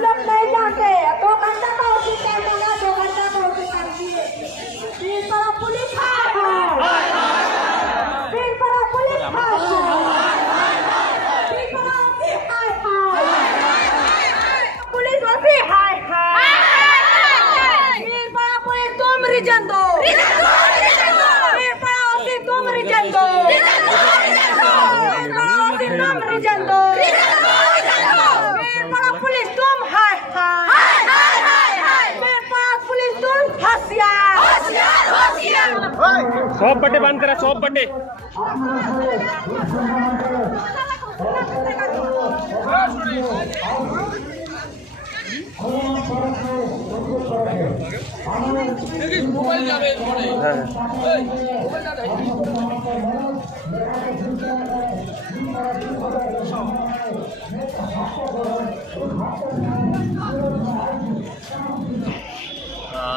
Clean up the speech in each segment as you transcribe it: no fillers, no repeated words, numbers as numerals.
लोग नहीं जानते। 2 घंटा का उसी टाइम लगा, 2 घंटा का उसी टाइम दिए। 3 बड़ा पुलिस हाय हाय, 3 बड़ा पुलिस हाय हाय, 3 बड़ा ओसी हाय हाय, पुलिस ओसी हाय हाय, 3 बड़ा पुलिस तुम रिजन दो, 3 बड़ा ओसी तुम रिजन दो, 3 बड़ा ओसी तुम रिजन दो, 3 बड़ा पुलिस तुम हाय हाय, 3 बड़ा पुलिस तुम होशियार होशियार। सब बटे बंद करा, सब बटे।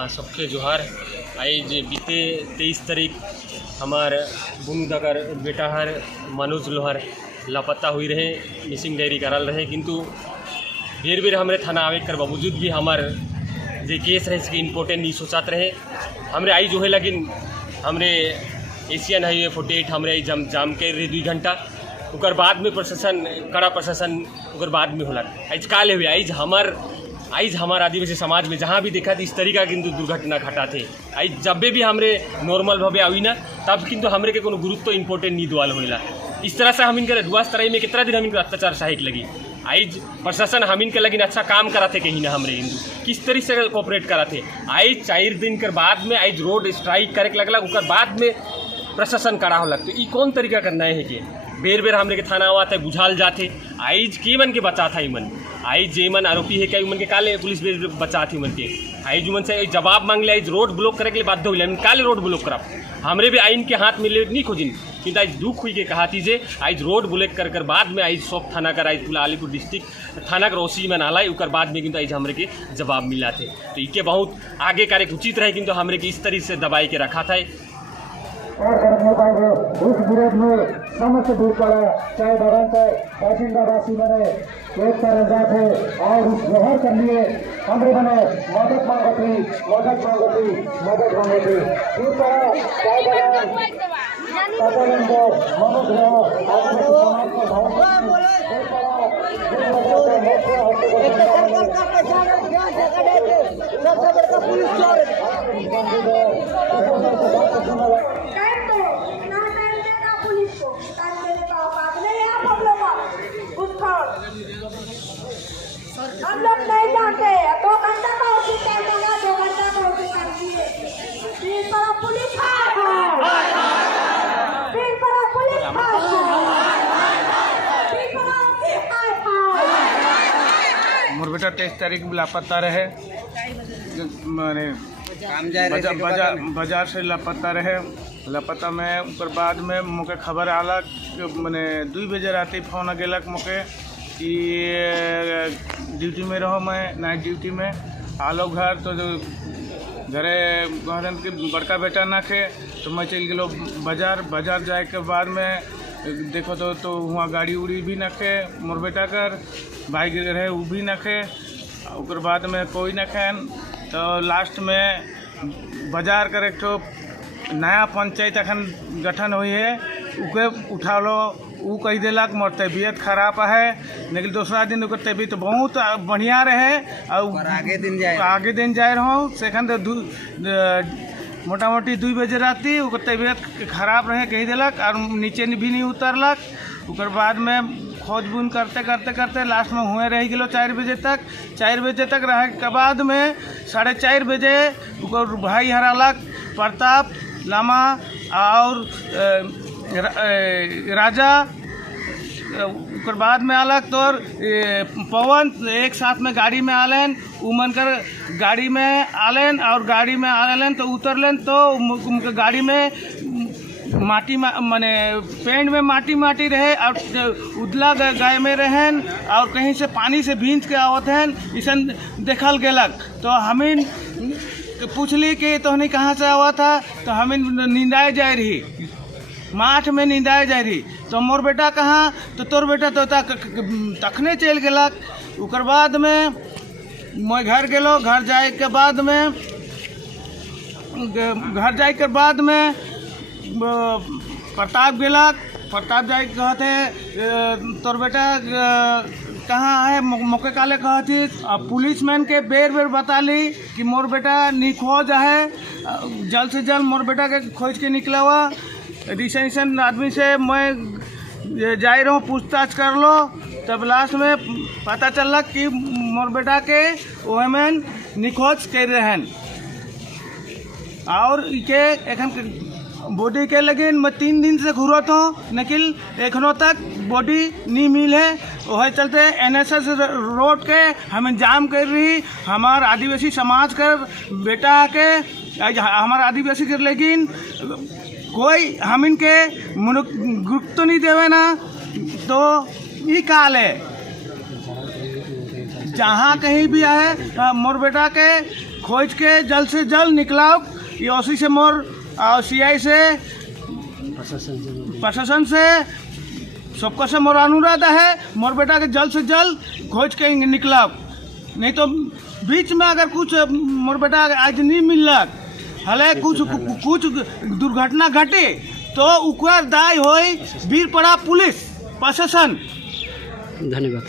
सबके जोहार। आज बीते 23 तारीख हमार बुनुदाकर बेटा हर मनोज लोहर लापता हुई रहे, मिसिंग डायरी कराल रहे, किंतु बेर बेर हमारे थाना आवे कर बावजूद भी हमार जे केस रहे इसके इम्पोर्टेंट नहीं सोचात रहे। हमरे आई जो है लेकिन हमरे एशियन हाईवे 48 हमरे आई जाम के रहे 2 घंटा, उकर बाद में प्रशासन कड़ा प्रशासन उकर बाद में होला। आज काल हुए आज हमार आदिवासी समाज में जहाँ भी देखा इस तरीका किंतु दुर्घटना घटा थे। आज जब भी हमरे नॉर्मल भावे आई ना तब किंतु हमरे के कोनो गुरुत्व इम्पोर्टेंट नहीं दुआल होला। इस तरह से हम इनके दुआस तराई में कितना दिन हम इनके अत्याचार सहायक लगी। आज प्रशासन हम इनके लगी अच्छा काम कराते कहीं ना हमरे हिंदू किस तरीके से कोऑपरेट कराते। आज 4 दिन के बाद में आज रोड स्ट्राइक करे लगला, उकर बाद में प्रशासन कड़ा हो लगते। ये कौन तरीका करना है कि बेर बेर हमरे के थाना आते बुझाल जाते। आज के मन के बचा था इमन, आज जेमन आरोपी है क्या उमन के काले पुलिस बेर बचा थी मन के। आज उमन से जवाब मांग ले, आज रोड ब्लॉक करे के लिए बाध्य हो काले रोड ब्लॉक करा हमरे भी आइन के हाथ में ले नहीं खोजिन, किंतु आज दुख हुई के कहा थी जे आज रोड ब्लॉक कर बाद में आज सब थाना का आज पूरा अलीपुर डिस्ट्रिक्ट थाना का ओसी में नाला उकर बाद में किंतु आज हमरे के जवाब मिला थे। तो इके बहुत आगे कार्य उचित रहे, किंतु हमरे के इस तरीके से दबाई के रखा था। और करने पाएंगे इस विरोध में समस्त दूर पड़ा, चाहे बगान चाहे बासिंदावासी बने एक तरह जाते और उस व्यवहार कर लिए हमरे बने मदद मांगती इस तरह चाहे हम लोग नहीं जानते। 2 घंटा का उसी टाइम लगा, 2 घंटा का उसी टाइम दिए। 3 बड़ा पुलिस हाय हाय, 3 बड़ा पुलिस हाय हाय, 3 बड़ा ओसी हाय हाय। मोर बेटा 23 तारीख में लापता रहे, माने बाजार से लापता रहे। लापता में उकर बाद में मुके खबर आला मैंने 2 बजे रात फोन अगेलक मुके कि ड्यूटी में रहो, मैं नाइट ड्यूटी में आलो घर। तो घरे घर के बड़का बेटा ना खे तो मैं चल गलो बाजार जाए के बाद में देखो तो वहाँ गाड़ी उड़ी भी न खे, मोर बेटा कर बाइक रहे वो भी न खे। उकर बाद में कोई न खेन तो लास्ट में बाजार कर एक नया पंचायत अखन गठन हुई है, उके उठा लो। वो कही दिलक मोर तबीयत खराब है, लेकिन दूसरा दिन ओकर तबीयत बहुत बढ़िया रहे और आगे दिन जाए रहूँ सेखन तो मोटा मोटी 2 बजे राती ओकर तबीयत खराब रहे कही दिलक और नीचे भी नहीं उतरलक। उकर बाद में खोजबीन करते लास्ट में हुए रह गलो 4 बजे तक रहे के बाद में 4:30 बजे ओकर भाई हरालक प्रताप लामा और राजा। उकर बाद में आलक तो पवन एक साथ में गाड़ी में आलन, उमन कर गाड़ी में आलन और गाड़ी में आलन तो उतरलन तो उनके गाड़ी में माटी माने पेंट में माटी रहे और उदला गाय में रहन और कहीं से पानी से भींज के आवत हैं इसन देखल गेलक। तो हमिन पूछली कि तोहनी कहाँ से आवा था, तो हमिन नींदाए जाए रही, माठ में नींदाए जाए रही। तो मोर बेटा कहाँ, तो तोर बेटा तो तखने चल गेलक। उकर बाद में मैं घर गेलो, घर जाए के बाद में प्रताप गेलक। प्रताप जाए कहते तोर बेटा कहाँ है, मौके काले कहती। पुलिस मैन के बेर बेर बताली कि मोर बेटा निखोज है, जल्द से जल्द मोर बेटा के खोज के निकला हुआ। रिसेंशन आदमी से मैं जाए रहूँ, पूछताछ कर लो, तब लास्ट में पता चलला कि मोर बेटा के ओहे में निखोज कर रहे हैं। और इके एखन बॉडी के लगे मैं 3 दिन से घूरत हूँ, लेकिन एखनों तक बॉडी नहीं मिल है। वही चलते NSS रोड के हमें जाम कर रही। हमार आदिवासी समाज कर बेटा के हमार आदिवासी कर, लेकिन कोई हम इनके गुरुत्व तो नहीं देवे ना। तो ये काल है जहाँ कहीं भी आए मोर बेटा के खोज के जल्द से जल्द निकलाओ। ये OC से मोर CI से प्रशासन से सबको से मोर अनुरोध है, मोर बेटा के जल्द से जल्द खोज के निकलाओ। नहीं तो बीच में अगर कुछ मोर बेटा आज नहीं मिलक, हले कुछ दुर्घटना घटे तो उकर दाय होई बीरपड़ा पुलिस प्रशासन। धन्यवाद।